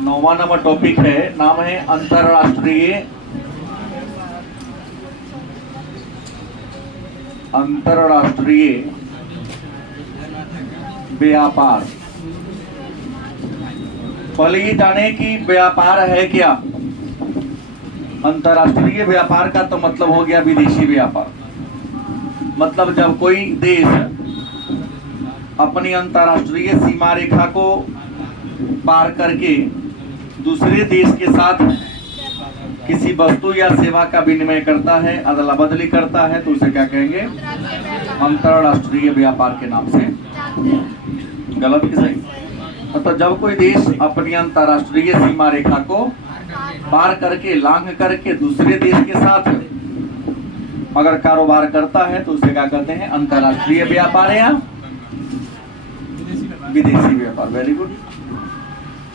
9वां number topic है, नाम है अंतरराष्ट्रीय व्यापार। पहले ये जाने कि व्यापार है क्या। अंतरराष्ट्रीय व्यापार का तो मतलब हो गया विदेशी व्यापार। मतलब जब कोई देश अपनी अंतरराष्ट्रीय सीमा रेखा को पार करके दूसरे देश के साथ किसी वस्तु या सेवा का विनिमय करता है, अदला बदली करता है, तो उसे क्या कहेंगे? अंतरराष्ट्रीय व्यापार के नाम से। गलत कि सही? मतलब जब कोई देश अपनी अंतरराष्ट्रीय सीमा रेखा को पार करके, लांघ करके दूसरे देश के साथ अगर कारोबार करता है तो उसे क्या कहते हैं? अंतरराष्ट्रीय व्यापार या विदेशी व्यापार। Very good.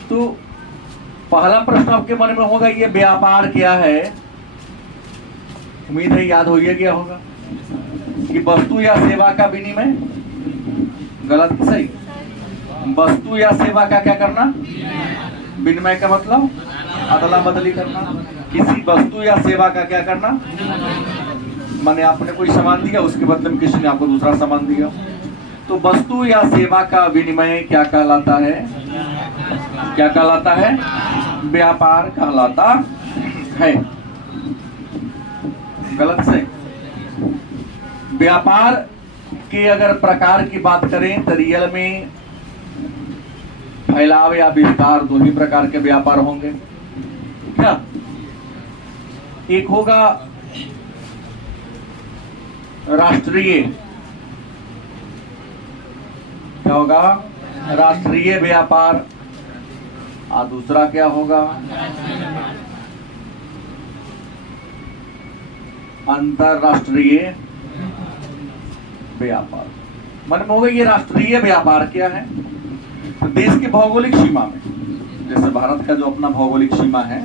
तो पहला प्रश्न आपके मन में होगा, ये व्यापार क्या है? उम्मीद है याद हो गया होगा कि वस्तु या सेवा का विनिमय। गलत कि सही? वस्तु या सेवा का क्या करना? विनिमय का मतलब अदला बदली करना। किसी वस्तु या सेवा का क्या करना? माने आपने कोई सामान दिया, उसके बदले में किसी ने आपको दूसरा सामान दिया, तो वस्तु या सेवा का विनिमय क्या कहलाता है? क्या कहलाता है? व्यापार कहलाता है। गलत से? व्यापार के अगर प्रकार की बात करें तो रियल में फैलाव या विस्तार दो ही प्रकार के व्यापार होंगे। क्या? एक होगा राष्ट्रीय, क्या होगा? राष्ट्रीय व्यापार। और दूसरा क्या होगा? अंतरराष्ट्रीय व्यापार। मन में होगा ये राष्ट्रीय व्यापार क्या है? तो देश की भौगोलिक सीमा में, जैसे भारत का जो अपना भौगोलिक सीमा है,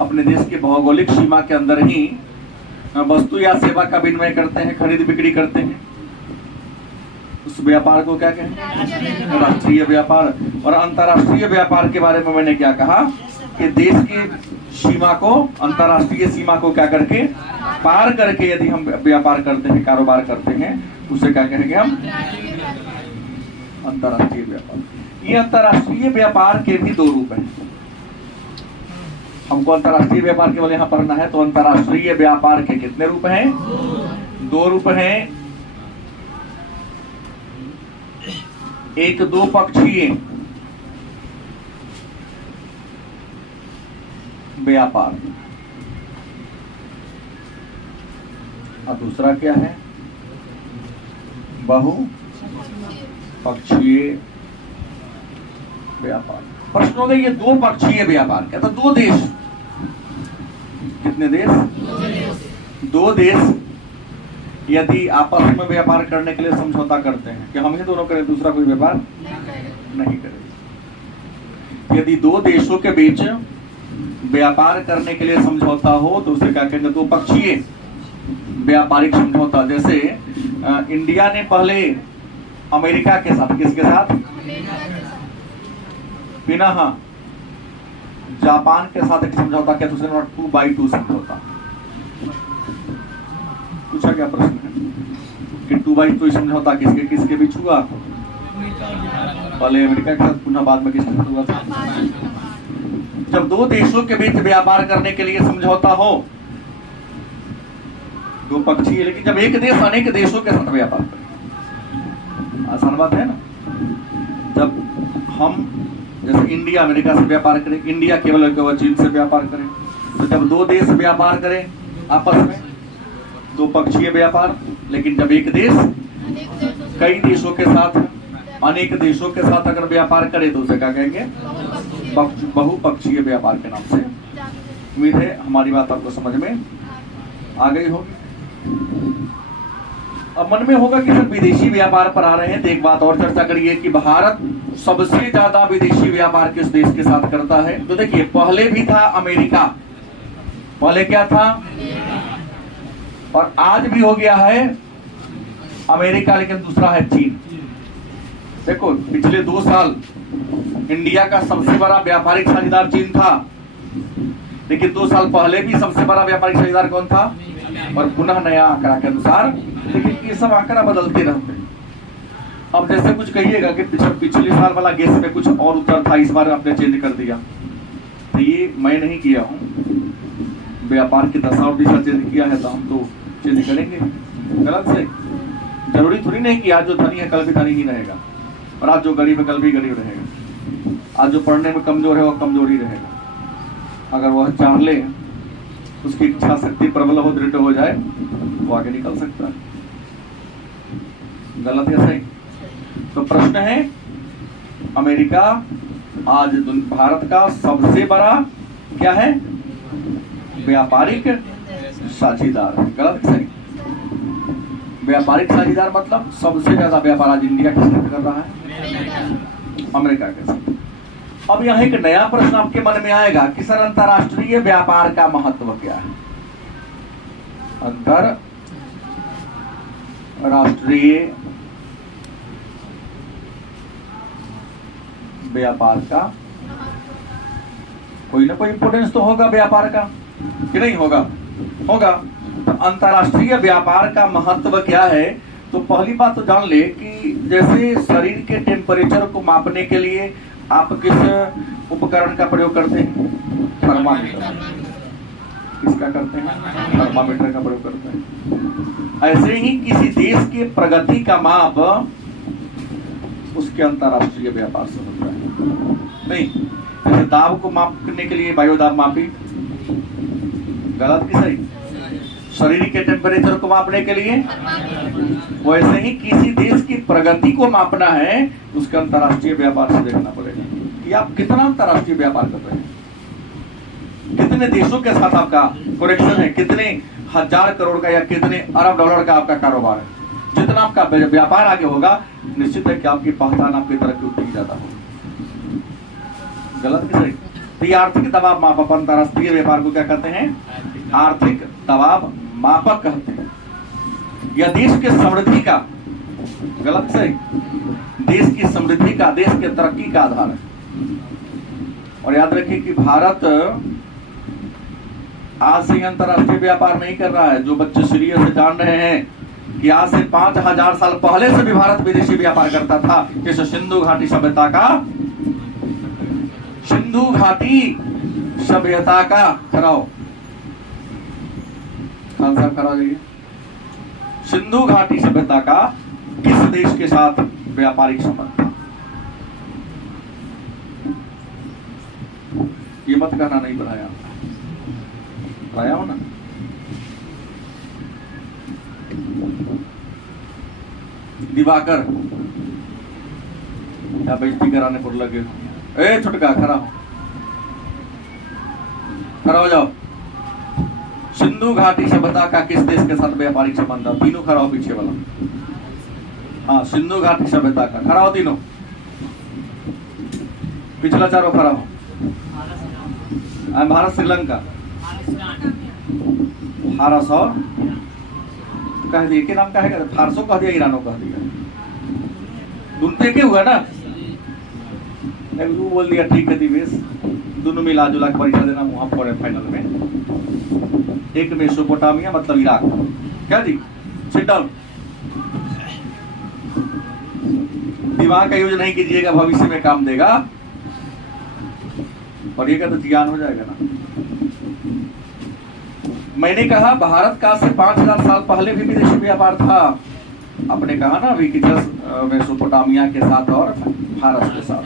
अपने देश की भौगोलिक सीमा के अंदर ही वस्तु या सेवा का विनिमय करते हैं, खरीद बिक्री करते हैं, उस व्यापार को क्या कहें? राष्ट्रीय व्यापार। और अंतरराष्ट्रीय व्यापार के बारे में मैंने क्या कहा कि देश की सीमा को, अंतरराष्ट्रीय सीमा को क्या करके पार करके यदि हम व्यापार करते हैं, कारोबार करते हैं, उसे क्या कहेंगे हम? अंतरराष्ट्रीय व्यापार। ये अंतरराष्ट्रीय व्यापार के भी दो रूप हैं। हमको अंतरराष्ट्रीय व्यापार केवल यहाँ पढ़ना है, तो अंतरराष्ट्रीय व्यापार के कितने रूप हैं? दो रूप हैं। एक दो पक्षीय व्यापार और दूसरा क्या है? बहु पक्षीय व्यापार। प्रश्न हो गया ये दो पक्षीय व्यापार क्या? तो दो देश, कितने देश? दो देश यदि आपस में व्यापार करने के लिए समझौता करते हैं कि हम ही दोनों करें, दूसरा कोई व्यापार नहीं करे। यदि दो देशों के बीच व्यापार करने के लिए समझौता हो तो उसे क्या कहेंगे? दो पक्षीय व्यापारिक समझौता। जैसे इंडिया ने पहले अमेरिका के साथ, किसके साथ? पुनः जापान के साथ एक समझौता किया, दूसरे नंबर 2x2 समझौता। पूछा क्या प्रश्न है कि 2x2 समझौता किसके किसके बीच हुआ? पहले अमेरिका के साथ, पुनः बाद में किसके साथ हुआ था? जब दो देशों के बीच व्यापार करने के लिए समझौता हो, दो पक्षीय, लेकिन जब एक देश अनेक देशों के साथ व्यापार करे, आसान बात है ना। जब हम जैसे इंडिया अमेरिका से व्यापार करें, इंडिया केवल चीन से व्यापार करें, तो जब दो देश व्यापार करें आपस में, दो पक्षीय व्यापार। लेकिन जब एक देश कई देशों के साथ, अनेक देशों के साथ अगर व्यापार करे तो उसे क्या कहेंगे? बहुपक्षीय व्यापार के नाम से। उम्मीद है हमारी बात आपको समझ में आ गई होगी। अब मन में होगा कि जब विदेशी व्यापार पर आ रहे हैं तो एक बात और चर्चा करिए कि भारत सबसे ज्यादा विदेशी व्यापार किस देश के साथ करता है? तो देखिए, पहले भी था अमेरिका, पहले क्या था? और आज भी हो गया है अमेरिका, लेकिन दूसरा है चीन। देखो पिछले 2 साल इंडिया का सबसे बड़ा व्यापारिक साझेदार चीन था, लेकिन 2 साल पहले भी सबसे बड़ा व्यापारिक साझेदार कौन था? और पुनः नया आंकड़ा के अनुसार, लेकिन ये सब आंकड़ा बदलते रहते हैं। अब जैसे कुछ कहिएगा कि पिछले साल वाला गैस में कुछ और उत्तर था, इस बार आपने चेंज कर दिया, तो ये मैं नहीं किया हूँ। व्यापार की दशा और दिशा चेंज किया है तो हम तो चेंज करेंगे। गलत से जरूरी थोड़ी नहीं कि आज जो धनी है कल भी धनी ही रहेगा, और आज जो गरीब है कल भी गरीब रहेगा। आज जो पढ़ने में कमजोर है वो कमजोर ही रहेगा। अगर वह चाह ले, उसकी इच्छा शक्ति प्रबल हो, दृढ़ हो जाए, वो आगे निकल सकता है। गलत या सही? तो प्रश्न है, अमेरिका आज भारत का सबसे बड़ा क्या है? व्यापारिक साझेदार है। गलत या सही? व्यापारिक साझेदार मतलब सबसे ज्यादा व्यापार आज इंडिया के साथ कर रहा है अमेरिका के साथ। अब यहाँ एक नया प्रश्न आपके मन में आएगा कि सर अंतरराष्ट्रीय व्यापार का महत्व क्या है? अंतरराष्ट्रीय व्यापार का कोई ना कोई इंपोर्टेंस तो होगा व्यापार का, कि नहीं होगा? होगा। तो अंतरराष्ट्रीय व्यापार का महत्व क्या है? तो पहली बात तो जान ले कि जैसे शरीर के टेम्परेचर को मापने के लिए आप किस उपकरण का प्रयोग करते हैं? थर्मामीटर। किसका करते हैं? थर्मामीटर का प्रयोग करते हैं। ऐसे ही किसी देश के प्रगति का माप उसके अंतरराष्ट्रीय व्यापार से होता है। नहीं, जैसे दाब को मापने के लिए वायुदाब मापी, गलत कि सही? शरीर के टेम्परेचर को मापने के लिए, वैसे ही किसी देश की प्रगति को मापना है, उसके अंतरराष्ट्रीय व्यापार से देखना पड़ेगा कि आप कितना अंतरराष्ट्रीय व्यापार कर रहे हैं, कितने देशों के साथ आपका कनेक्शन है, कितने हजार करोड़ का या कितने अरब डॉलर का आपका कारोबार है। जितना आपका व्यापार आगे होगा, निश्चित है कि आपकी पहचान, आपकी तरक्की उतनी ज्यादा होगी। गलत कि सही? तो ये आर्थिक दबाव मापक अंतरराष्ट्रीय व्यापार को क्या कहते हैं? आर्थिक दबाव मापक कहते हैं। या देश के समृद्धि का, गलत सही, देश की समृद्धि का, देश के तरक्की का आधार है। और याद रखिए कि भारत आज से अंतरराष्ट्रीय व्यापार नहीं कर रहा है। जो बच्चे सीरियस से जान रहे हैं कि आज से 5000 साल पहले से भी भारत विदेशी व्यापार करता था। इस सिंधु घाटी सभ्यता का, सिंधु घाटी सभ्यता का कराओ, खान साहब करा जाइए। सिंधु घाटी सभ्यता का किस देश के साथ व्यापारिक संबंध था? ये मत कहना नहीं बनाया, बनाया हो ना। दिवाकर क्या बेइज्जती कराने पर लगे? ए छुटका, खड़ा हो, खड़ा हो जाओ। सिंधु घाटी सभ्यता का किस देश के साथ व्यापारिक संबंध था? तीनों खड़ा हो, पीछे वाला। हाँ, सिंधु घाटी सभ्यता का, खड़ा हो तीनों। पिछला चारों खड़ा हो। भारत श्रीलंका, फारस और कह दिए के नाम का है, फारसो कह दिया, ईरानो कह दिया, दोनों के हुआ ना। बोल दिया ठीक है दिवेश, दोनों मिला जुला के परीक्षा देना वहां पर फाइनल में। एक मेसोपोटामिया मतलब इराक, क्या जी? Sit down. दिमाग का यूज नहीं कीजिएगा, भविष्य में काम देगा। और ये का तो ज्ञान हो जाएगा ना। मैंने कहा भारत का से 5000 साल पहले भी विदेशी व्यापार था। आपने कहा ना अभी कि मेसोपोटामिया के साथ और फारस के साथ।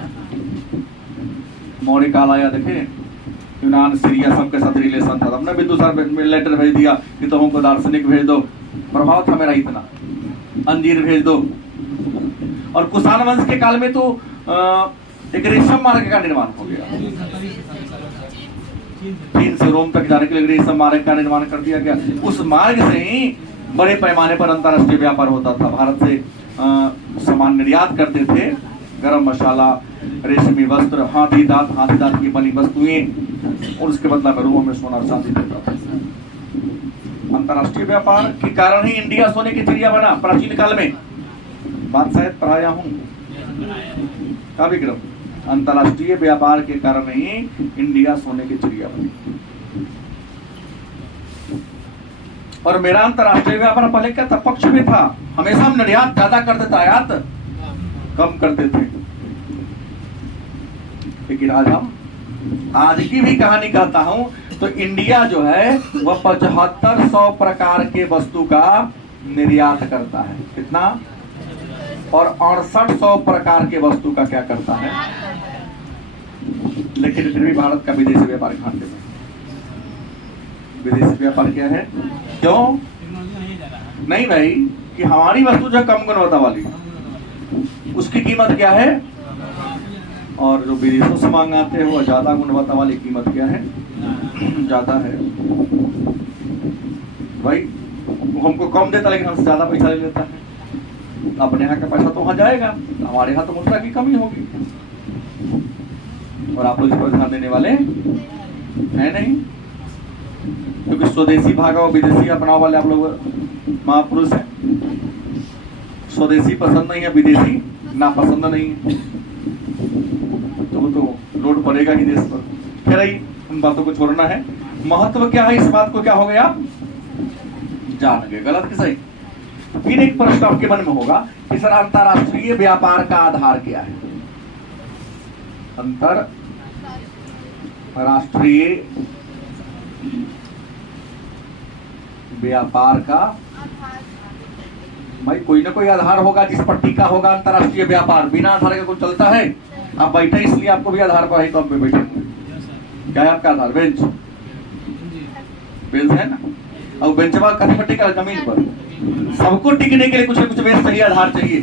मौर्य काल आया, देखे यूनान, सीरिया सबके साथ रिलेशन था। हमने बिंदुसार लेटर भेज दिया कि तुमको दार्शनिक भेज दो, प्रभाव था मेरा इतना, अंजीर भेज दो। और कुषाण वंश के काल में तो एक रेशम मार्ग का निर्माण हो गया। चीन से रोम तक जाने के लिए रेशम मार्ग का निर्माण कर दिया गया। उस मार्ग से ही बड़े पैमाने पर अंतरराष्ट्रीय व्यापार होता था। भारत से सामान निर्यात करते थे, गरम मसाला, रेशमी वस्त्र, हाथी दांत की बनी वस्तुएं, और उसके बदला में रूपों में सोना चांदी देता था। अंतरराष्ट्रीय व्यापार के कारण ही इंडिया सोने की चिड़िया बना प्राचीन काल में। बात शायद पढ़ाया हूँ, का विक्रम? अंतर्राष्ट्रीय व्यापार के कारण ही इंडिया सोने की चिड़िया बनी। और मेरा अंतर्राष्ट्रीय व्यापार पहले क्या था? पक्ष में था। हमेशा हम निर्यात ज्यादा करते थे, आयात कम करते थे। लेकिन आज हम, आज की भी कहानी कहता हूं तो इंडिया जो है वह 7500 प्रकार के वस्तु का निर्यात करता है। कितना? और 6800 प्रकार के वस्तु का क्या करता है? लेकिन फिर भी भारत का विदेशी व्यापार घाटे में। विदेशी व्यापार क्या है? क्यों? नहीं भाई, कि हमारी वस्तु जो कम गुणवत्ता वाली उसकी कीमत क्या है, और जो विदेशों से मंगाते हैं वो ज्यादा गुणवत्ता वाली कीमत क्या है? ज्यादा है। भाई वो हमको कम देता लेकिन हमसे ज्यादा पैसा ले लेता है। अपने यहाँ का पैसा तो वहां जाएगा, हमारे यहाँ तो मुद्रा की कमी होगी। और आप लोग इस पर ध्यान देने वाले हैं नहीं, क्योंकि स्वदेशी भागा और विदेशी अपनाओ वाले आप लोग महापुरुष हैं। स्वदेशी पसंद नहीं है, विदेशी ना पसंद नहीं है, तो वो तो लोड पड़ेगा ही देश पर। फिर ही उन बातों को छोड़ना है। महत्व क्या है इस बात को क्या हो गया जान गए, गलत कि सही? फिर एक प्रश्न आपके मन में होगा कि सर अंतरराष्ट्रीय व्यापार का आधार क्या है? अंतरराष्ट्रीय व्यापार का भाई कोई ना कोई आधार होगा जिस पर टिका होगा अंतरराष्ट्रीय व्यापार। बिना आधार का कुछ चलता है? आप बैठे इसलिए आपको भी आधार पर है तो आप भी बैठे। क्या है आपका आधार? बेंच, बेंच है ना, और बेंचवा कहीं पर टिका? जमीन पर। सबको टिकने के लिए कुछ ना कुछ बेंच चाहिए, आधार चाहिए।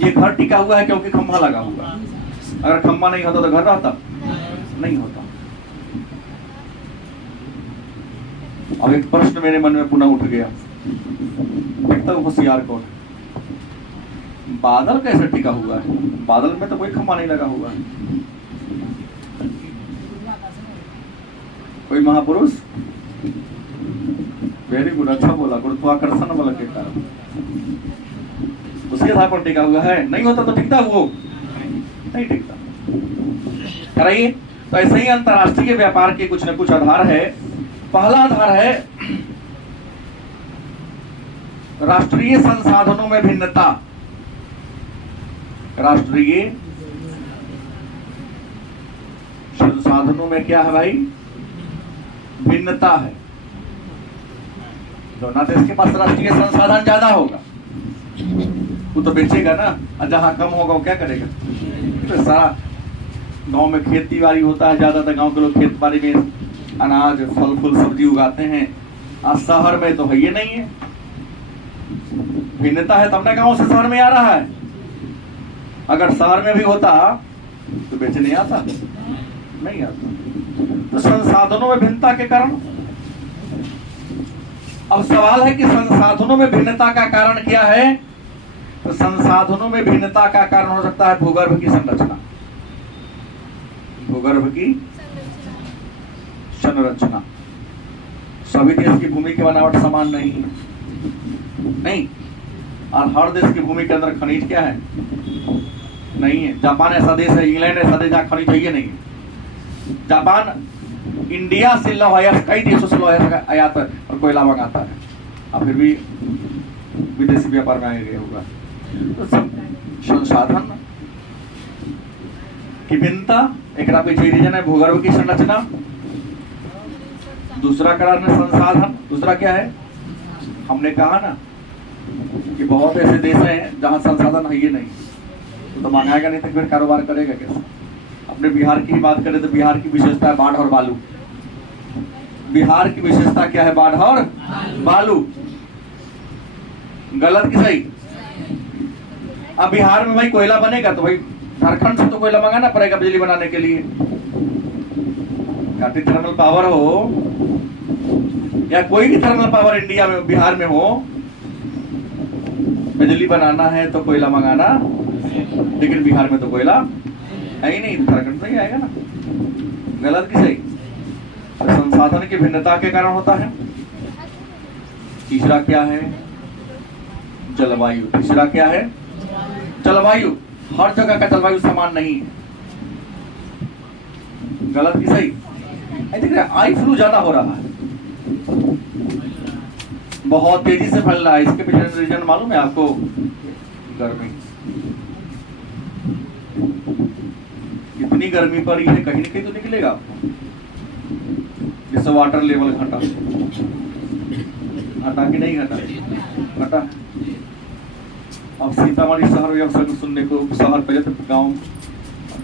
ये घर टिका हुआ है क्योंकि खंभा लगा हुआ। अगर खंभा नहीं होता तो घर रहता नहीं होता। अब एक प्रश्न मेरे मन में पुनः उठ गया, देखता हूं होशियार कौन है। बादल कैसे टिका हुआ है? बादल में तो कोई खंभा नहीं लगा हुआ है। कोई महापुरुष? वेरी गुड, अच्छा बोला। गुरुत्वाकर्षण बल के कारण उसके आधार पर टिका हुआ है। नहीं होता तो टिकता? वो नहीं टिकता। कराइए। तो ऐसे ही अंतरराष्ट्रीय व्यापार के कुछ न कुछ आधार है। पहला आधार है राष्ट्रीय संसाधनों में भिन्नता। राष्ट्रीय संसाधनों में क्या है भाई? भिन्नता है। जो ना देश के पास राष्ट्रीय संसाधन ज्यादा होगा वो तो बेचेगा ना, और जहां कम होगा वो क्या करेगा? तो सारा गांव में खेती बाड़ी होता है, ज्यादातर गांव के लोग खेती बाड़ी में अनाज फल फूल सब्जी उगाते हैं। आज शहर में तो है ये नहीं है। भिन्नता है तब ना गांव से शहर में आ रहा है। अगर शहर में भी होता तो बेचने आता नहीं आता। तो संसाधनों में भिन्नता के कारण। अब सवाल है कि संसाधनों में भिन्नता का कारण क्या है? तो संसाधनों में भिन्नता का कारण हो सकता है भूगर्भ की संरचना। भूगर्भ की संरचना। सभी देश की भूमि की बनावट समान नहीं है, नहीं। और हर देश की भूमि के अंदर खनिज क्या है? नहीं है। जापान ऐसा देश है, इंग्लैंड ऐसा देश जहाँ खनिज है नहीं है। जापान इंडिया से लोहा, कई देशों से लोहा आयात और कोयला मंगाता है, और फिर भी विदेशी व्यापार में आगे होगा। तो संसाधन की भिन्नता, एक पीछे रीजन है भूगर्भ की संरचना। दूसरा कारण है संसाधन। दूसरा क्या है? हमने कहा ना कि बहुत ऐसे देश हैं जहां संसाधन है ये नहीं, तो मंगाएगा नहीं तो फिर कारोबार करेगा कैसे? अपने बिहार की ही बात करें तो बिहार की विशेषता है बाढ़ और बालू। बिहार की विशेषता क्या है? बाढ़ और बालू। गलत कि सही? अब बिहार में भाई कोयला बनेगा तो भाई झारखंड से तो कोयला मंगाना पड़ेगा बिजली बनाने के लिए। काटी थर्मल पावर हो या कोई भी थर्मल पावर इंडिया में बिहार में हो, बिजली बनाना है तो कोयला मंगाना। लेकिन बिहार में तो कोयला है ही नहीं, झारखंड से ही आएगा ना। गलत कि सही? तो संसाधन की भिन्नता के कारण होता है। तीसरा क्या है? जलवायु। तीसरा क्या है? जलवायु। हर जगह का जलवायु समान नहीं है। गलत की सही? देख रहे आई फ्लू ज्यादा हो रहा है, बहुत तेजी से फैल रहा है। इसके पीछे रीजन मालूम है आपको? गर्मी। इतनी गर्मी पर ये कहीं ना कहीं तो निकलेगा आपको। जैसे वाटर लेवल घटा कि नहीं घटा। अब सीतामढ़ी शहर में अवसर सुनने को, शहर पहले तो गांव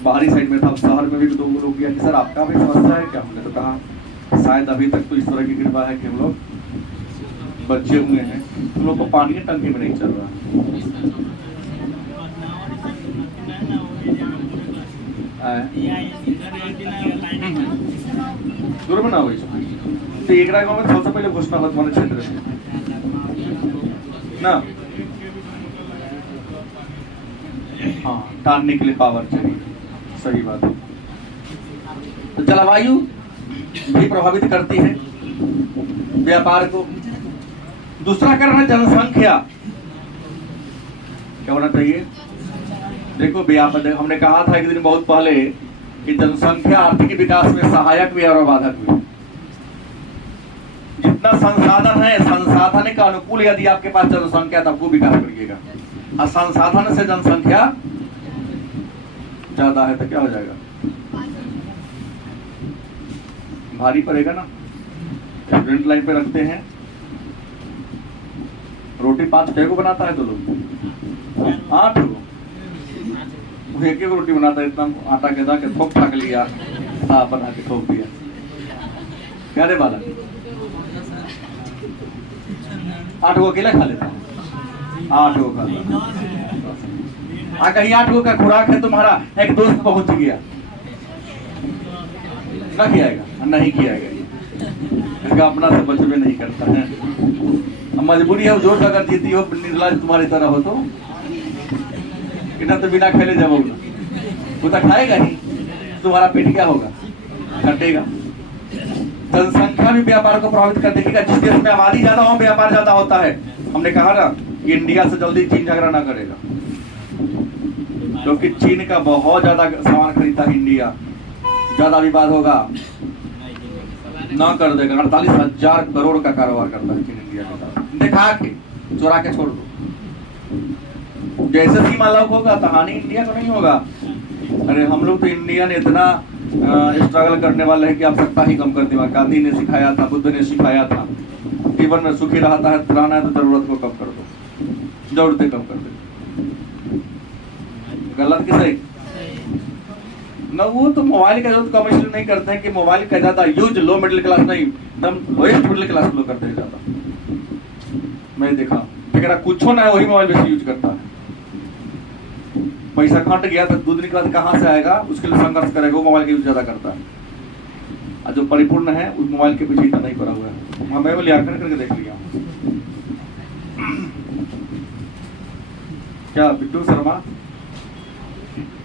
बाहरी साइड में था, अब शहर में भी दो लोग किया कि सर आपका भी समस्या है क्या? हमने तो कहा शायद अभी तक तो इस तरह की कृपा है कि हम लोग बचे हुए हैं, हम लोग को पानी टंकी में नहीं चल रहा। दूर में ना हो तो एक गाँव में सबसे पहले घोषणा हो तुम्हारे क्षेत्र में ना। हाँ, टालने के लिए पावर चाहिए, सही बात है। तो जलवायु भी प्रभावित करती है व्यापार को। दूसरा कारण है जनसंख्या। क्या होना चाहिए? देखो व्यापार, हमने कहा था एक दिन बहुत पहले कि जनसंख्या आर्थिक विकास में सहायक भी और बाधक भी। जितना संसाधन है, संसाधन के अनुकूल यदि आपके पास जनसंख्या तब वो विकास करिएगा, और संसाधन से जनसंख्या ज्यादा है तो क्या हो जाएगा? भारी पड़ेगा ना। स्टूडेंट लाइन पे रखते हैं, रोटी 5 को बनाता है तो लोग 8 को, वो एक रोटी बनाता है, इतना आटा के जाके थोक ठाक लिया, साफ बना के थोक दिया। क्या रे बालक, 8 को अकेला खा लेता, 8 को खाता। कहीं 8 को का खुराक है तुम्हारा, एक दोस्त पहुंच गया, ना खिलाएगा? नहीं खिलाएगा, इसका अपना से बचवे नहीं करता है। मजबूरी है, जोर अगर जीती हो, निर्लाज तुम्हारी तरह हो तो इतना तो बिना खेले जब होगा, वो तो खाएगा ही, तुम्हारा पेट क्या होगा? घटेगा। जनसंख्या भी व्यापार को प्रभावित कर देगी। जिस देश में आबादी ज्यादा हो व्यापार ज्यादा होता है। हमने कहा ना कि इंडिया से जल्दी चीन झगड़ा ना करेगा, क्योंकि चीन का बहुत ज्यादा सामान खरीदता है इंडिया, ज्यादा विवाद होगा ना कर देगा। 48,000 करोड़ का कारोबार करता है चीन इंडिया के साथ। दिखा के चुरा के छोड़ दो, जैसे सीमा लॉक होगा तो हानि इंडिया को नहीं होगा। अरे हम लोग तो इंडिया ने इतना स्ट्रगल करने वाले हैं कि आवश्यकता ही कम कर दी। गांधी ने सिखाया था, बुद्ध ने सिखाया था, जीवन में सुखी रहना है तो जरूरत को कम कर दो, जरूरतें कम कर दो। गलत की सही? ना वो तो मोबाइल का यूज कम इसलिए नहीं करते हैं कि मोबाइल का ज्यादा यूज लो मिडिल क्लास नहीं, एकदम वेस्ट मिडिल क्लास लोग करते हैं ज्यादा। मैं देखा अगर कुछ ना है वही मोबाइल बेसी यूज करता है। पैसा घट गया तो 2 दिन के बाद कहाँ से आएगा, उसके लिए संघर्ष करेगा, वो मोबाइल का यूज ज्यादा करता है। और जो परिपूर्ण है उस मोबाइल के पीछे इतना नहीं पड़ा हुआ है। हमें वो लिया करके देख लिया। क्या बिट्टू शर्मा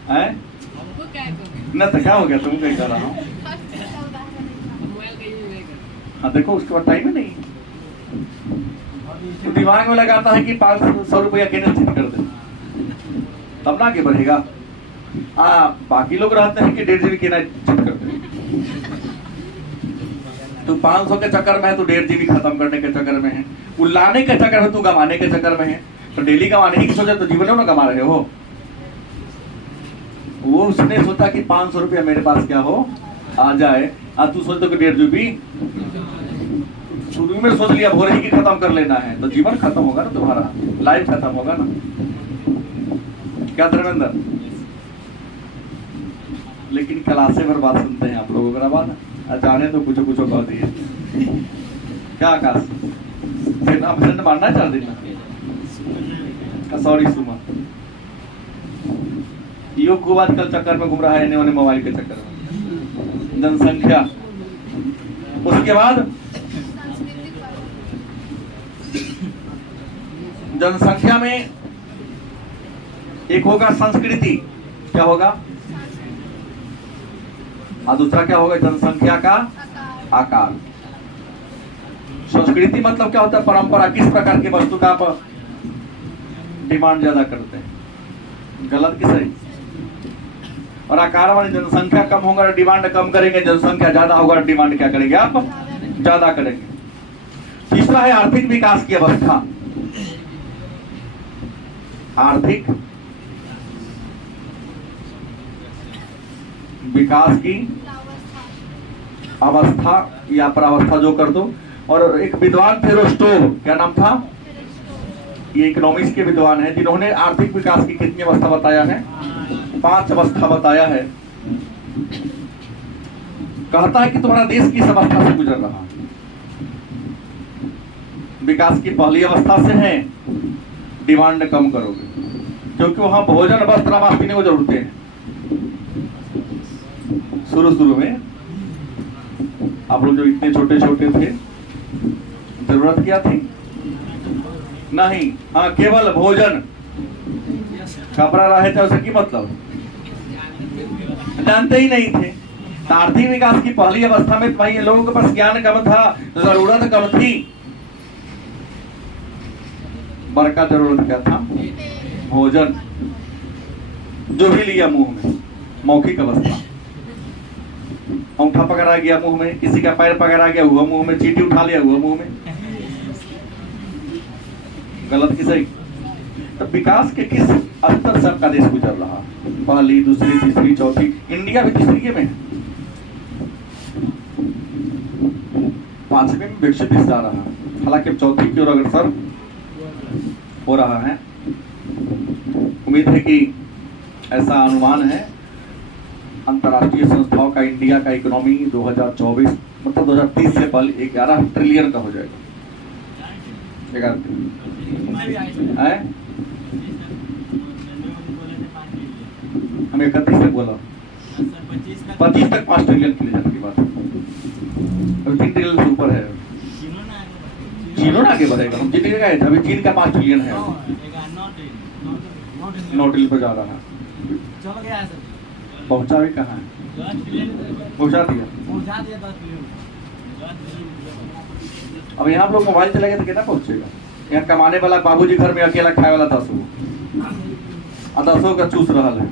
है न? तो क्या हो गया, तुम कहीं कर रहा हूँ। हाँ देखो, उसके बाद टाइम ही नहीं, तो दिमाग में लगाता है कि 500 रुपया केने चिट कर दे, तब ना आगे बढ़ेगा। बाकी लोग रहते हैं कि 1.5 GB केना चिट कर दे। तो 500 के चक्कर में है, तो 1.5 GB खत्म करने के चक्कर में है, उल्लाने के चक्कर में, तू कमाने के चक्कर में है। तो डेली कमाने की सोचा तो जीवन में ना कमा रहे हो। वो उसने सोचा कि 500 रुपया मेरे पास क्या हो आ जाए, तू सोचते कि 1.5 GB शुरू में सोच लिया भोर ही की खत्म कर लेना है, तो जीवन खत्म होगा ना, तुम्हारा लाइफ खत्म होगा ना। क्या धर्मेंद्र? लेकिन क्लासे भर बात सुनते हैं आप लोगों का बात, जाने तो कुछ कुछ कह दिए। क्या आकाश सेंड मारना 4 दिन में? सॉरी सुमा, यो खूब आजकल चक्कर में घूम रहा है, इन्हें मोबाइल के चक्कर में। जनसंख्या, उसके बाद जनसंख्या में एक होगा संस्कृति। क्या होगा? और दूसरा क्या होगा? जनसंख्या का आकार। संस्कृति मतलब क्या होता है? परंपरा, किस प्रकार की वस्तु का आप डिमांड ज्यादा करते हैं। गलत कि सही? और आकार वाली जनसंख्या कम होगा डिमांड कम करेंगे, जनसंख्या ज्यादा होगा डिमांड क्या करेंगे आप? ज्यादा करेंगे। तीसरा है आर्थिक विकास की अवस्था। आर्थिक विकास की अवस्था या प्रावस्था जो कर दो। और एक विद्वान थे रोस्टोव, क्या नाम था? ये इकोनॉमिक्स के विद्वान हैं जिन्होंने आर्थिक विकास की कितनी अवस्था बताया है? 5 अवस्था बताया है। कहता है कि तुम्हारा देश किस अवस्था से गुजर रहा है। विकास की पहली अवस्था से है डिमांड कम करोगे, क्योंकि वहां भोजन वस्त्र आवास पीने को जरूरतें हैं। शुरू में आप लोग जो इतने छोटे छोटे थे, जरूरत क्या थी? नहीं, हाँ, केवल भोजन, कपड़ा रहे थे, उसकी मतलब जानते ही नहीं थे। आर्थिक विकास की पहली अवस्था में भाई लोगों के पास ज्ञान कम था, जरूरत कम थी। बड़का जरूरत क्या था? भोजन, जो भी लिया मुंह में, मौखिक अवस्था। अंगूठा पकड़ा गया मुंह में, किसी का पैर पकड़ा गया हुआ मुंह में, चींटी उठा लिया हुआ मुंह में। गलत कि सही? तो विकास के किस स्तर से आपका देश गुजर रहा? पहली, दूसरी, तीसरी, चौथी, इंडिया भी तीसरी में है, 5वीं में विकसित देश जा रहा है। हालांकि चौथी की ओर अग्रसर हो रहा है। उम्मीद है कि ऐसा अनुमान है अंतर्राष्ट्रीय संस्थाओं का, इंडिया का इकोनॉमी 2024 मतलब 2030 से पहले 11 ट्रिलियन का हो जाएगा। 11 हम 31 तक बोला, 25 तक 5 ट्रिलियन के ले जाने की बात है। अभी 3 ट्रिलियन से ऊपर है। चीनों ना आगे बढ़ेगा, हम जीत गए। अभी चीन का 5 ट्रिलियन है, 9 ट्रिलियन पर जा रहा है। पहुंचा भी कहाँ है? पहुंचा दिया। अब यहाँ लोग मोबाइल चलेगा तो कितना पहुंचेगा? यहाँ कमाने वाला बाबूजी घर में अकेला खाए वाला 10 और 10 का चूस रहा है।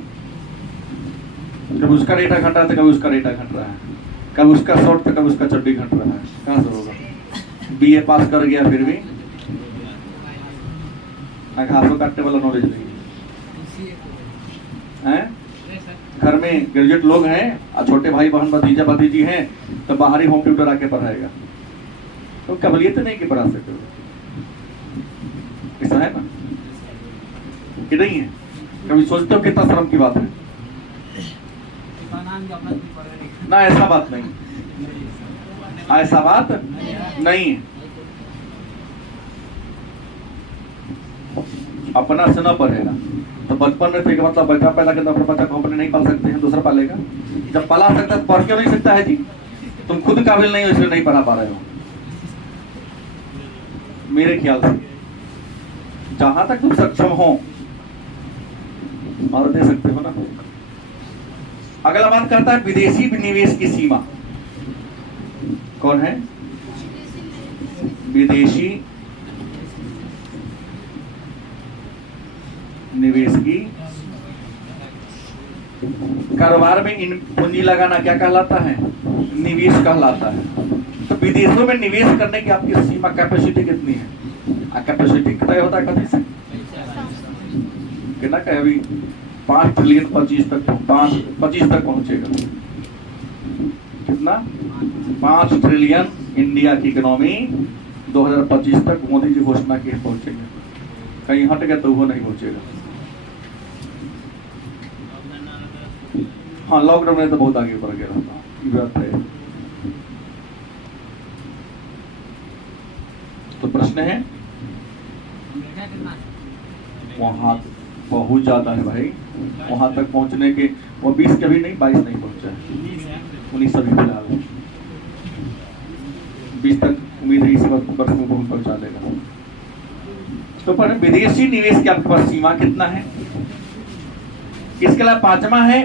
कभी उसका रेटा घट रहा है तो कभी उसका रेटा घट रहा है, कभी उसका शॉर्ट तो कभी उसका चड्डी घट रहा है। कहाँ से होगा? BA पास कर गया फिर भी घासों काटने वाला नॉलेज नहीं है। घर में ग्रेजुएट लोग हैं और छोटे भाई बहन भतीजा भतीजी हैं, तो बाहरी होम ट्यूटर आके पढ़ाएगा, तो काबिलियत नहीं कि पढ़ा सके। ऐसा है ना कि नहीं है? कभी सोचते हो कितना शर्म की बात है ना? ऐसा बात नहीं, ऐसा बात नहीं है। अपना से न पढ़ेगा तो बचपन में तो मतलब बच्चा पैदा करता, अपने बच्चा को अपने नहीं पाल सकते हैं, दूसरा पालेगा। जब पाला सकता है तो पढ़ क्यों नहीं सकता है जी? तुम खुद काबिल नहीं हो इसलिए नहीं पढ़ा पा रहे हो। मेरे ख्याल से जहां तक तुम सक्षम हो और दे सकते हो ना। अगला बात करता है विदेशी निवेश की सीमा। कौन है? विदेशी निवेश की। कारोबार में पूंजी लगाना क्या कहलाता है? निवेश कहलाता है। तो विदेशों में निवेश करने की आपकी सीमा, कैपेसिटी कितनी है? कैपेसिटी तय होता है कभी से कितना कहे? अभी 5 ट्रिलियन 25 तक पहुंचेगा। कितना? 5 ट्रिलियन इंडिया की इकोनॉमी 2025 तक मोदी जी घोषणा की पहुंचेंगे। कहीं हट गया तो वो नहीं पहुंचेगा। हाँ, लॉकडाउन में तो बहुत आगे बढ़ गया था। तो प्रश्न है वहां बहुत ज्यादा है भाई। वहां तक पहुंचने के वो 20 कभी नहीं, 22 नहीं पहुंचा है, 19 अभी फिलहाल है। 20 तक उम्मीद है इस वर्ष में बहुत पहुंचा देगा। तो पर विदेशी निवेश की आपके पास सीमा कितना है? इसके अलावा 5वां है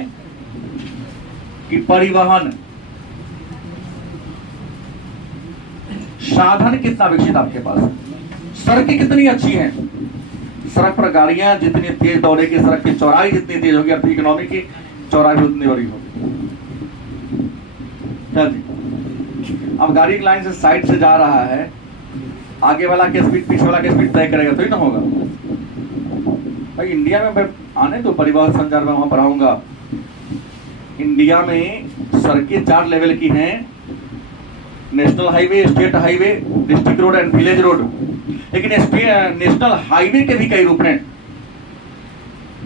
कि परिवहन साधन कितना विकसित आपके पास, सड़कें कितनी अच्छी हैं, सड़क पर गाड़ियां जितनी तेज दौड़ेगी, सड़क की चौड़ाई जितनी तेज होगी, अपनी इकोनॉमी की चौड़ाई भी उतनी बड़ी होगी। क्या जी? अब गाड़ी की लाइन से साइड से जा रहा है, आगे वाला की स्पीड पीछे वाला की स्पीड तय करेगा तो ही ना होगा भाई। इंडिया में आने तो परिवहन संचार में वहां पढ़ाऊंगा। इंडिया में सड़कें 4 लेवल की हैं, national highway, state highway, district road and village road. लेकिन नेशनल हाईवे के भी कई रूप हैं।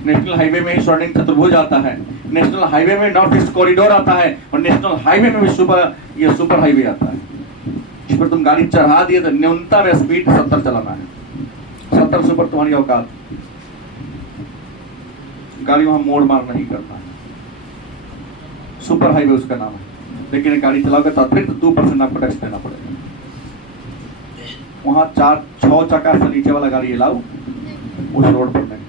नेशनल हाईवे में ही स्वर्णिम चतुर्भुज आता है, नेशनल हाईवे में नॉर्थ ईस्ट कॉरिडोर आता है, और नेशनल हाईवे में भी सुपर हाईवे आता है। इस पर तुम गाड़ी चढ़ा दिए तो न्यूनतम स्पीड 70 चलाना है। 70 से ऊपर तुम्हारी औकात, गाड़ी वहां मोड़ मार नहीं करता है। सुपर हाईवे उसका नाम है। लेकिन गाड़ी चलाओगे तो अतिरिक्त 2% आपको टैक्स देना पड़ेगा। वहां 6 चक्का से नीचे वाला गाड़ी अलाउ उस रोड पर नहीं।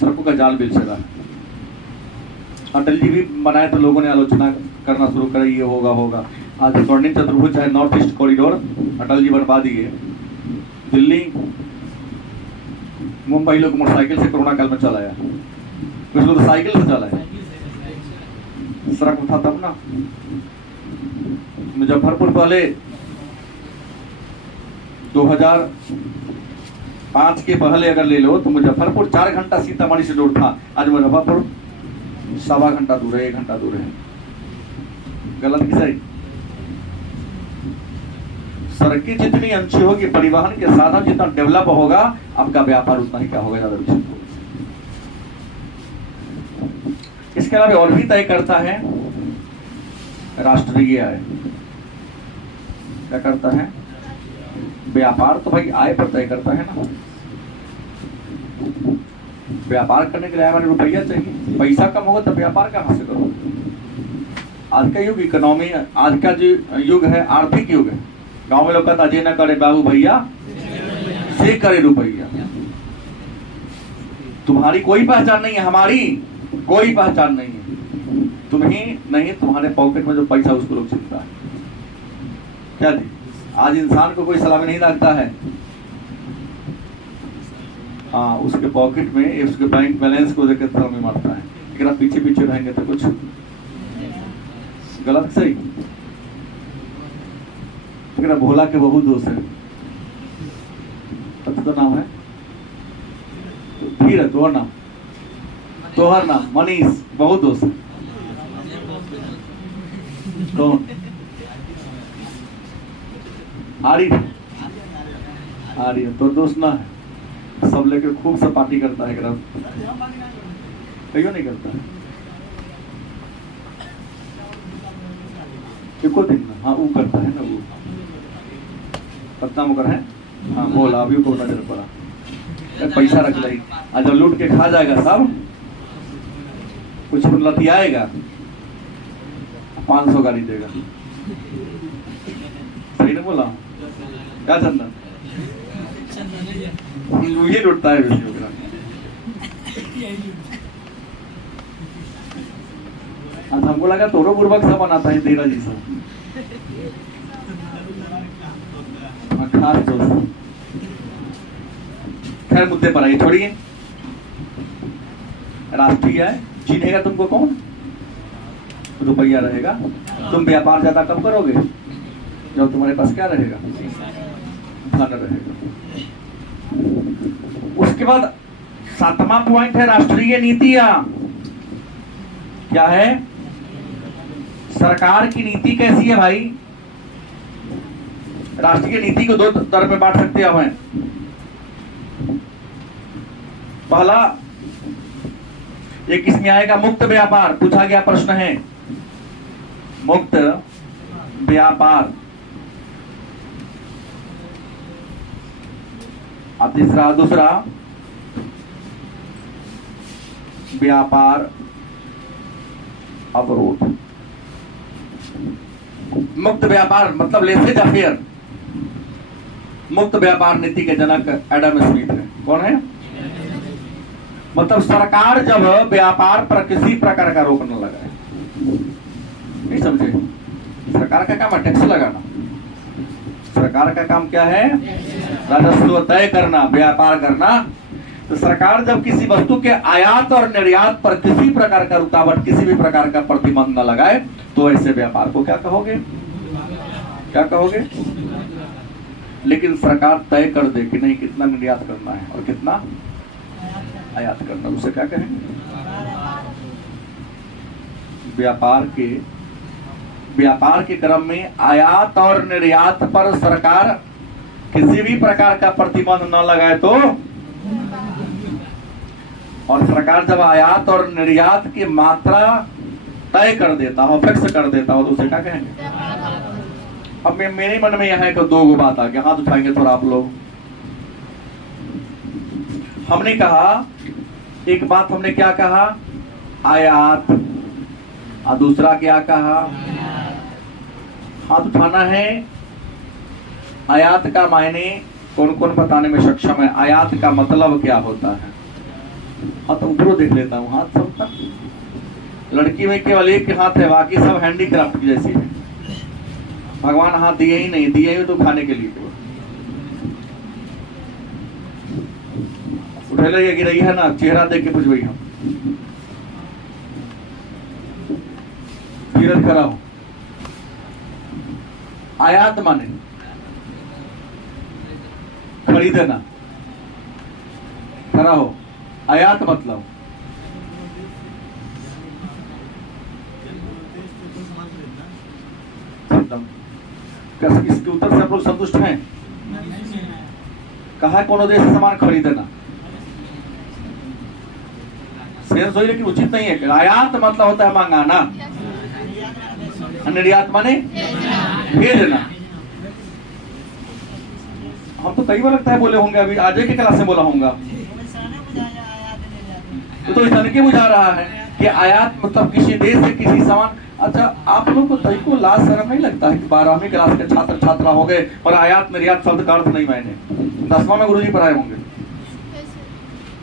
सड़कों का जाल बिल चला है। अटल जी भी बनाए तो लोगों ने आलोचना करना शुरू कर, ये होगा। आज स्वर्णिम चतुर्भुज चाहे north east corridor Atal ji बनवा दिए। दिल्ली मुंबई लोग मोटरसाइकिल से कोरोना काल में चलाया, कुछ लोग साइकिल से चलाया। सड़क उठा तब ना। मुजफ्फरपुर पहले 2005 के पहले अगर ले लो तो मुजफ्फरपुर 4 घंटा सीतामढ़ी से दूर था। आज मुजफ्फरपुर 1.25 घंटा दूर है, 1 घंटा दूर है। गलत कि सही? सड़कें जितनी अच्छी होगी, परिवहन के साधन जितना डेवलप होगा, आपका व्यापार उतना ही क्या होगा, ज्यादा विकसित होगा। इसके अलावा और भी तय करता है राष्ट्रीय आय। क्या करता है? व्यापार तो भाई आय पर तय करता है ना। व्यापार करने के लिए हमारे रुपया चाहिए। पैसा कम होगा तो व्यापार कहां से करो? आज का युग इकोनॉमी, आज का जो युग है आर्थिक युग है। गांव में लोग कहता जे न करे बाबू भैया से करे रुपया। तुम्हारी कोई पहचान नहीं है, हमारी कोई पहचान नहीं है। तुम्हें नहीं, तुम्हारे पॉकेट में जो पैसा उसको लोग चिंता है। क्या जी? आज इंसान को कोई सलामी नहीं लगता है। हाँ, उसके पॉकेट में, उसके बैंक बैलेंस को देखकर सलामी मारता है। लेकिन आप पीछे पीछे रहेंगे तो कुछ गलत सही। लेकिन भोला के बहुत दोस्त है। तो नाम है धीरज, तोहर नाम, तोहर नाम मनीष, बहुत दोस्त है। कौन? आर्य तो दोस्त ना है। सब लेके खूब सा पार्टी करता है। क्यों नहीं करता है? एको दिन ना। हाँ, वो करता है ना। वो पत्ता मुकर है। हाँ, बोला अभी को नजर पड़ा। पैसा रख ली, आज जब लूट के खा जाएगा सब, कुछ लतियाएगा, 500 गाड़ी देगा। सही नहीं बोला? क्या चंदन? ये लुटता है वैसे। आज हमको लगा तोरो बुर्बक सब बनाता है धीरज जी सब। खास दोस्त। खैर, मुद्दे पर आइए, छोड़िए। राष्ट्रीय आय चिन्हेगा तुमको कौन? रुपया रहेगा। तुम व्यापार ज्यादा कब करोगे? जब तुम्हारे पास क्या रहेगा? धन रहेगा। उसके बाद 7वां पॉइंट है राष्ट्रीय नीतियां। क्या है? सरकार की नीति कैसी है भाई? राष्ट्रीय नीति को 2 तरह में बांट सकते हैं। पहला, एक इसमें आएगा मुक्त व्यापार। पूछा गया प्रश्न है मुक्त व्यापार। अब दूसरा व्यापार अवरोध। मुक्त व्यापार मतलब लेसे जा फेयर। मुक्त व्यापार नीति के जनक एडम स्मिथ है। कौन है? मतलब सरकार जब व्यापार पर किसी प्रकार का रोक न लगाए। नहीं समझे? सरकार का काम है टैक्स लगाना। सरकार का काम क्या है? राजस्व तय करना, व्यापार करना। तो सरकार जब किसी वस्तु के आयात और निर्यात पर किसी प्रकार का रुकावट, किसी भी प्रकार का प्रतिबंध न लगाए, तो ऐसे व्यापार को क्या कहोगे? क्या कहोगे? लेकिन सरकार तय कर दे कि नहीं कितना निर्यात करना है और कितना आयात करना, उसे क्या कहेंगे? व्यापार के क्रम में आयात और निर्यात पर सरकार किसी भी प्रकार का प्रतिबंध न लगाए तो, और सरकार जब आयात और निर्यात की मात्रा तय कर देता हो, फिक्स कर देता हो, तो उसे क्या कहेंगे? अब मेरे मन में यहाँ एक दो बात आ गया, हाथ उठाएंगे थोड़ा आप लोग। हमने कहा, एक बात हमने क्या कहा? आयात, और दूसरा क्या कहा? हाथ उठाना है। आयात का मायने कौन कौन बताने में सक्षम है? आयात का मतलब क्या होता है? हाँ तो ऊपर देख लेता हूँ हाथ सबका। लड़की में केवल एक हाथ है, बाकी सब हैंडीक्राफ्ट की जैसी है। भगवान हाथ दिए ही नहीं, दिए ही तो खाने के लिए। उठे ये गिरई है ना, चेहरा देख के पूछ गई हम। धीरज कराओ। आयात माने खरीदना, खड़ा हो। आयात मतलब इसके उत्तर से आप लोग संतुष्ट हैं? कहा कौन देश से सामान खरीदना सेंस हो, लेकिन उचित नहीं है। आयात मतलब होता है मंगाना, निर्यात माने भेजना। हम तो कई बार लगता है बोले होंगे, अभी आज के क्लास में बोला होगा, तो इस के बुझा रहा है कि आयात मतलब किसी देश से किसी सामान। अच्छा, आप लोग को तई को लाज शर्म नहीं लगता है कि 12वीं क्लास के छात्र छात्रा हो गए और आयात निर्यात शब्द का अर्थ नहीं मायने? 10वां में गुरुजी पढ़ाए होंगे।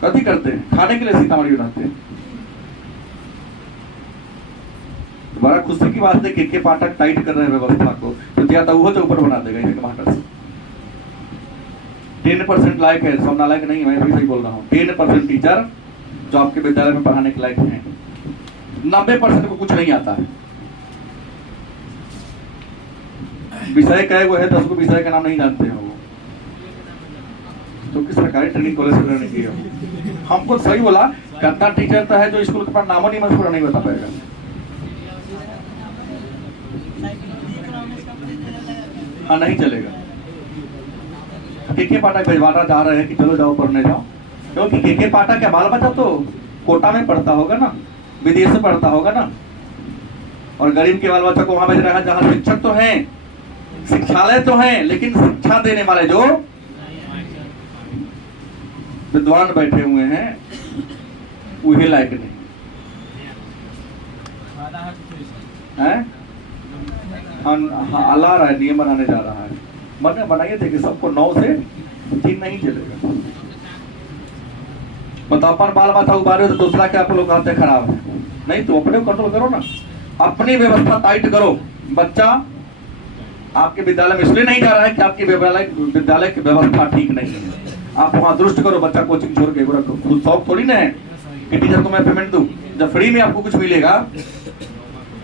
कथी करते हैं? खाने के लिए सीतामढ़ी बनाते हैं। बड़ा खुशी की बात है कि के पाठक टाइट कर रहे हैं व्यवस्था को, तो या तो वो तो ऊपर बना देगा इनके मास्टर से। 10% लायक है, सब नालायक नहीं है, मैं भी सही बोल रहा हूँ। 10% टीचर जो आपके विद्यालय में पढ़ाने के लायक हैं, 90% को कुछ नहीं आता है। विषय क्या है वो है, 10 को विषय का नाम नहीं जानते हैं वो, तो किस सरकारी ट्रेनिंग कॉलेज से करने की है। हमको सही बोला, कितना टीचर तो है जो स्कूल के पास नाम नहीं मजबूर नहीं बता पाएगा। हाँ नहीं चलेगा। के पाठक भिजवाना चाह रहे हैं कि चलो जाओ पढ़ने जाओ, क्योंकि के पाठक का बाल बच्चा तो कोटा में पढ़ता होगा ना, विदेश में पढ़ता होगा ना, और गरीब के बाल बच्चा को वहां भेज रहा है जहां शिक्षक तो हैं, शिक्षालय तो हैं, लेकिन शिक्षा देने वाले जो विद्वान बैठे हुए हैं वही लायक नहीं है। हाँ, अल्लाह रहा है, नियम बनाने जा रहा है। मन बनाइए थे कि सबको 9 से 3 नहीं चलेगा। बताओ, अपन बाल बच्चा उबारे तो दूसरा क्या आप लोग कहते खराब है? नहीं, तो अपने कंट्रोल करो ना, अपनी व्यवस्था टाइट करो। बच्चा आपके विद्यालय में इसलिए नहीं जा रहा है कि आपकी विद्यालय की व्यवस्था ठीक नहीं है। आप वहां दुरुस्त करो, बच्चा कोचिंग छोड़ के खुद शौक थोड़ी ना है कि टीचर को मैं पेमेंट दूं। जब फ्री में आपको कुछ मिलेगा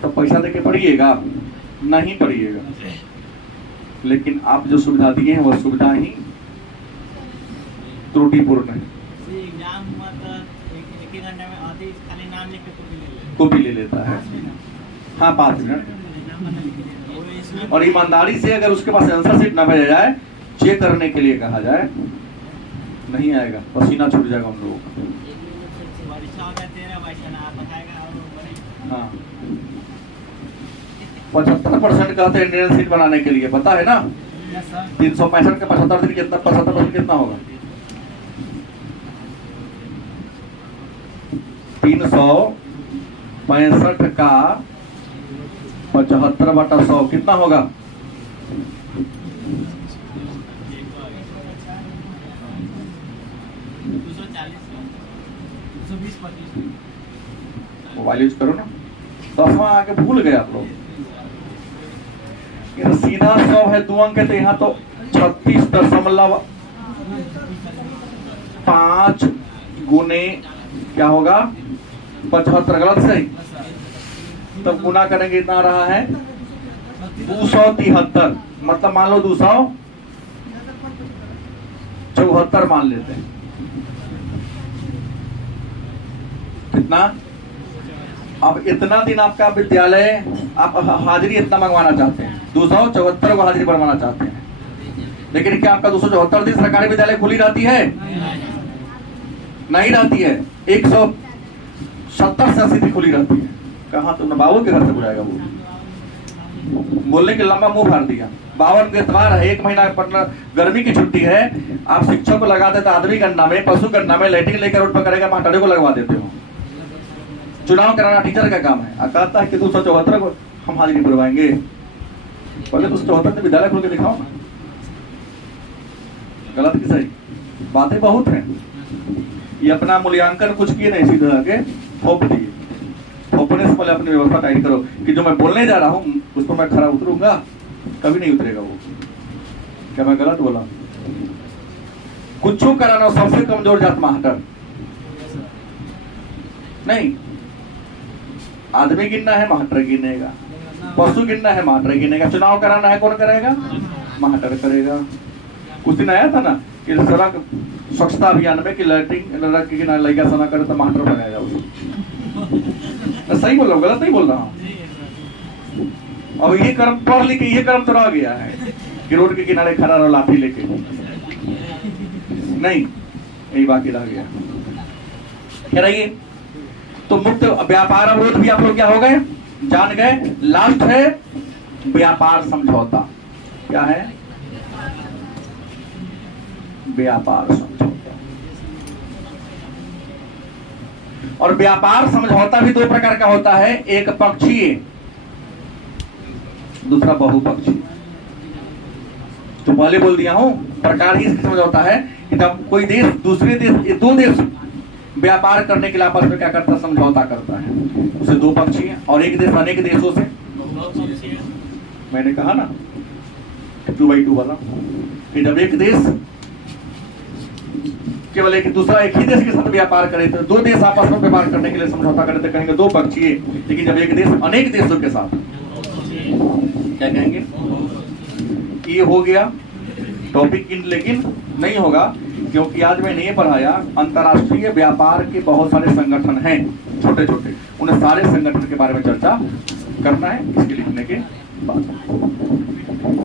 तो पैसा देके पढ़िएगा? नहीं पढ़िएगा। लेकिन आप जो सुविधा दिए हैं वह सुविधा ही त्रुटिपूर्ण है। कॉपी ले लेता है, हाँ 5 मिनट। और ईमानदारी से अगर उसके पास आंसर शीट न भेजा जाए, चेक करने के लिए कहा जाए, नहीं आएगा, पसीना छूट जाएगा हम लोगों का। हाँ 75% कहते हैं इंडियन सीट बनाने के लिए, पता है ना? 365 का 75 दिन कितना, 75% कितना होगा? 365 का 75/100 कितना होगा? 240। मोबाइल यूज करो ना। 10वां आके भूल गए आप लोग। ये सीधा 100 है, 2 अंक है, तो यहाँ तो 36.5 गुने क्या होगा 75, गलत सही। तब गुना करेंगे इतना रहा है 273, मतलब मान लो 274 मान लेते हैं। कितना? अब इतना दिन आपका विद्यालय, आप हाजिरी इतना मंगवाना चाहते हैं, 274 को हाजिरी बनवाना चाहते हैं, लेकिन क्या आपका 274 दिन सरकारी विद्यालय खुली रहती है? नहीं रहती है। 170 से 80 दिन खुली रहती है। कहाँ तुमने बाबू के घर से बुलाएगा? वो बोलने के लंबा मुंह फाड़ दिया। 52 के इतवार है, 1 महीना पटना गर्मी की छुट्टी है, आप शिक्षक को लगा देते, आदमी गन्ना में, पशु गन्ना में, लैट्रिन लेकर रोड पर करेगा, मास्टरों को लगवा देते हो। चुनाव कराना टीचर का काम है। कहता है कि 274 को हम हाजिरी बुलवाएंगे। पहले 274 में विद्यालय खोल के दिखाओ ना। गलत की सही? बातें बहुत हैं। ये अपना मूल्यांकन कुछ किए नहीं, सीधे आके थोप दिए। थोपने से पहले अपनी व्यवस्था टाइट करो कि जो मैं बोलने जा रहा हूँ उस पर मैं खरा उतरूंगा, कभी नहीं उतरेगा वो। क्या मैं गलत बोला? कुछ कराना सबसे कमजोर जात मास्टर नहीं। आदमी गिनना है, मास्टर गिनेगा। पशु गिनना है, मास्टर गिनेगा। चुनाव कराना है, कौन करेगा? मास्टर करेगा। उस दिन आया था ना कि सड़क स्वच्छता अभियान में कि लैट्रिन लड़का सना करे तो मास्टर बनाएगा उसको। सही बोल रहा हूँ, गलत नहीं बोल रहा हूँ। अब ये कर्म पढ़ लिख के ये कर्म तो रह गया है कि रोड के किनारे खड़ा रहो लाठी लेके, नहीं, यही बाकी रह गया। क्या रहिए तो मुक्त व्यापार अवरोध भी आप लोग क्या हो गए, जान गए। लास्ट है व्यापार समझौता। क्या है? व्यापार समझौता। और व्यापार समझौता भी 2 प्रकार का होता है, एक पक्षीय, दूसरा बहुपक्षीय। तो पहले बोल दिया हूं, प्रकार ही समझौता है कि जब कोई देश दूसरे देश, 2 देश व्यापार करने के लिए आपस में क्या करता है? समझौता करता है। उसे 2 पक्षीय, और एक देश अनेक देशों से। मैंने कहा ना 2x2 वाला कि जब एक देश केवल एक दूसरा एक ही देश के साथ व्यापार करे तो 2 देश आपस में व्यापार करने के लिए समझौता करे तो कहेंगे 2 पक्षीय। लेकिन जब एक देश अनेक देशों के साथ, क्या कहेंगे? ये हो गया टॉपिक। लेकिन नहीं होगा क्योंकि आज मैंने ये पढ़ाया, अंतर्राष्ट्रीय व्यापार के बहुत सारे संगठन हैं छोटे छोटे, उन सारे संगठन के बारे में चर्चा करना है इसके लिखने के बाद।